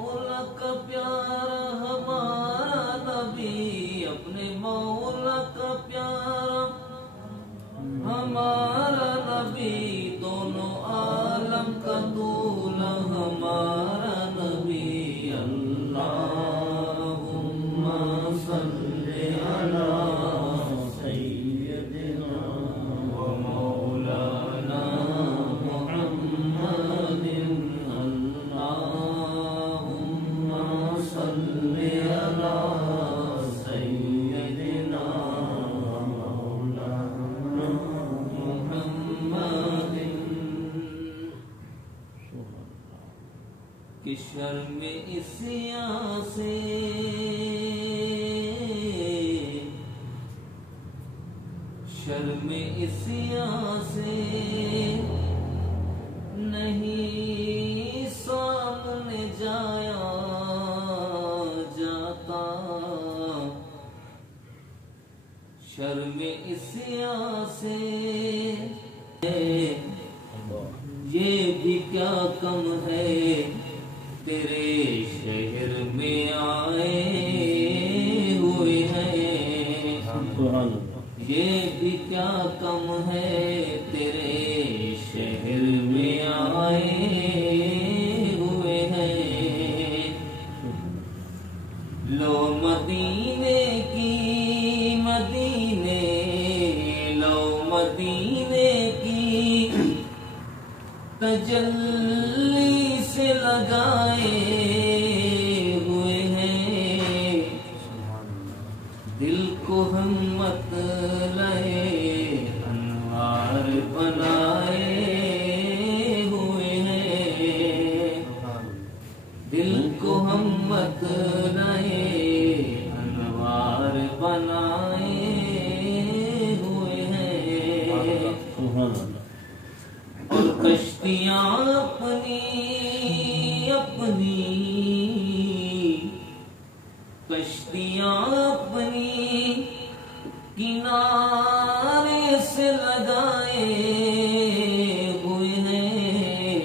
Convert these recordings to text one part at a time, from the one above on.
مولا کا پیارا ہمارا نبی، اپنے مولا کا پیارا ہمارا نبی، دونوں عالم کا دولہ ہمارا نبی۔ اللہم صلی علی سیدنا و مولانا محمد، اللہم صلی علی سیدنا مولانا محمد۔ کہ شرم عصیاں سے نہیں سامنے جایا جاتا، شرم عصیاں سے یہ بھی کیا کم ہے، تیرے شہر میں آئے ہوئے ہیں، یہ بھی کیا کم ہے، تیرے شہر میں آئے ہوئے ہیں۔ لو مدینے کی لو مدینے کی تجلی سے لگائے ہوئے ہیں، دل کو ہمت لائے انوار بنائے ہوئے ہیں، دل کو ہمت لائے انوار بنائے ہوئے ہیں۔ اور کشتیاں اپنی کنارے سے لگائے ہوئے ہیں،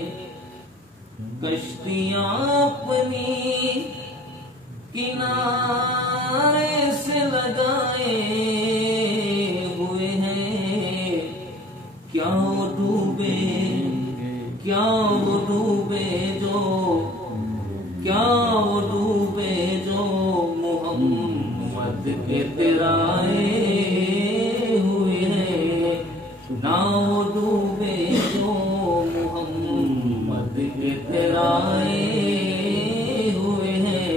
کشتیاں اپنی کنارے سے لگائے ہوئے ہیں۔ کیا وہ ڈوبے جو محمد کے ترائے ہوئے ہیں، نہ وہ ڈوبے جو محمد کے ترائے ہوئے ہیں۔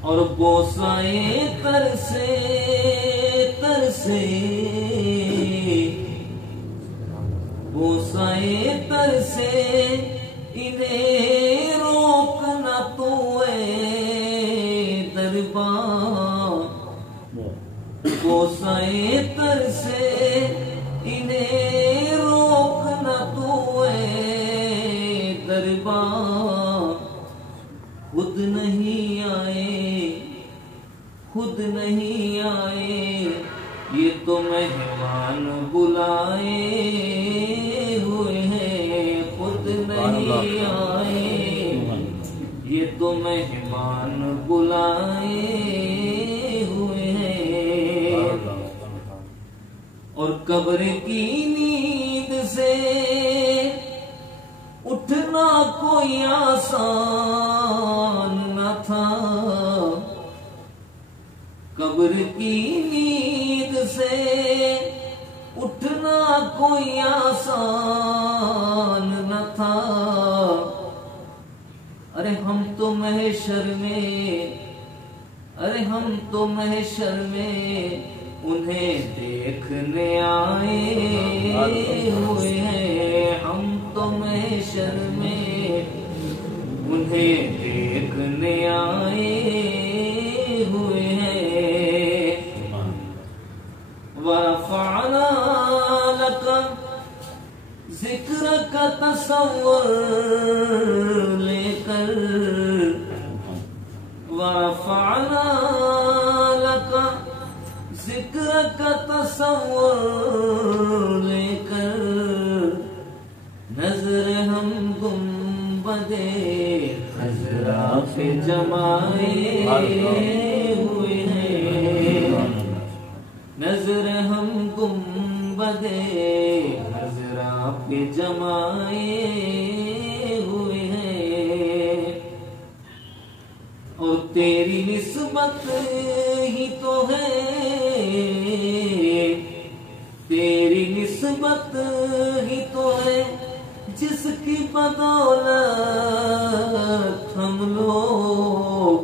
اور بوسائے ترسے انہیں روکنا تو اے دربار، بوسائے ترسے انہیں روکنا تو اے دربار۔ خود نہیں آئے یہ تو مہمان بلائے ہوئے ہیں، خود نہیں آئے یہ تو مہمان بلائے ہوئے ہیں۔ اور قبر کی نیند سے اٹھنا کوئی آسان نہ تھا، قبر کی نیند سے اٹھنا کوئی آسان نہ تھا۔ ارے ہم تو محشر میں انہیں دیکھنے آئے ہوئے ہیں، ہم تو محشر میں انہیں دیکھنے آئے ہوئے ہیں۔ وَرَفَعْنَا لَكَ ذِكْرَكَ تصور لے کر، وَرَفَعْنَا لَكَ ذِكْرَكَ تصور لے کر، نظر ہم گم گنبدے خضرا پہ جمائے ہوئے ہیں، نظر ہم گنبدے خضرا پہ جمائے ہوئے ہیں، اور تیری نسبت ہی تو ہے، تیری نسبت ہی تو ہے، جس کی بدولت ہم لوگ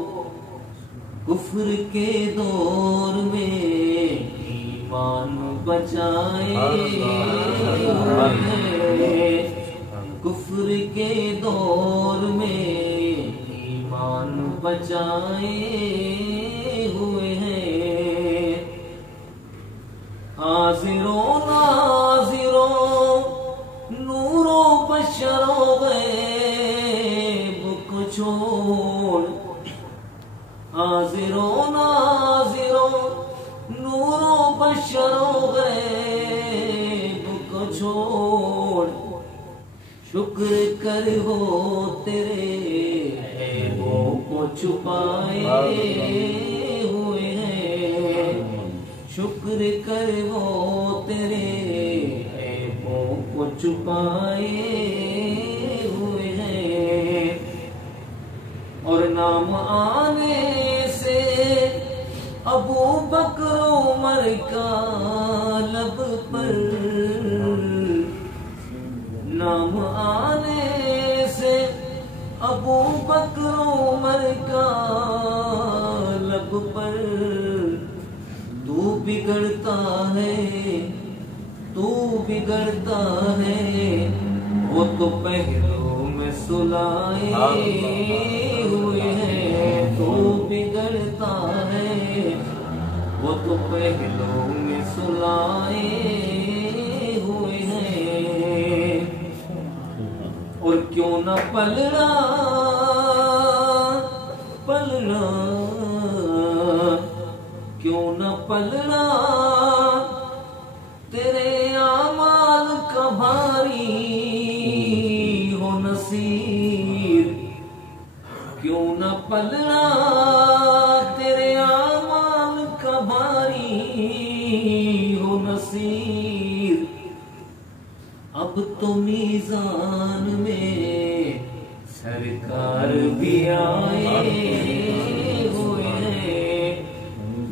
کفر کے دور میں ایمان بچائے ہوئے، کفر کے دور میں ایمان بچائے ہوئے ہیں، حاضر و ناظر و نور و بشر و غیب کو چھوڑ، حاضر و ناظر و نور و بشر و غیب کو چھوڑ، شکر کر وہ تیرے عیبوں کو چھپائے ہوئے ہیں، شکر کر وہ تیرے عیبوں کو چھپائے ہوئے ہیں، اور نام آنے سے ابو بکر عمر کا لب پر، نام آنے سے ابو بکر عمر کا لب پر، تو بگڑتا ہے، تو بگڑتا ہے، وہ تو پہلو میں سلائے ہوئے ہیں، تو بگڑتا ہے، وہ تو پہلو میں سلائے ہوئے ہیں، اور کیوں نہ پلڑا پلڑا، کیوں نہ پلڑا تیرے اعمال کا بھاری ہو نصیر، کیوں نہ پلڑا تیرے اعمال کا بھاری ہو نصیر، اب تو میزان میں سرکار بھی آئے ہوئے ہیں،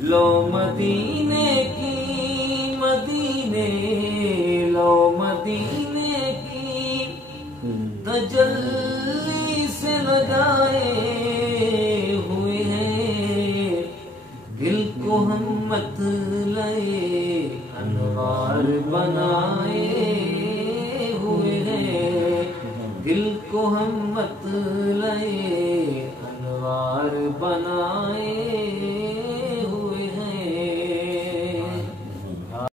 لو مدینے کی، مدینے لو مدینے کی تجلی سے لگائے ہوئے ہیں، دل کو ہم مطلع انوار بنائے ہوئے ہیں، دل کو ہم مطلع انوار بنائے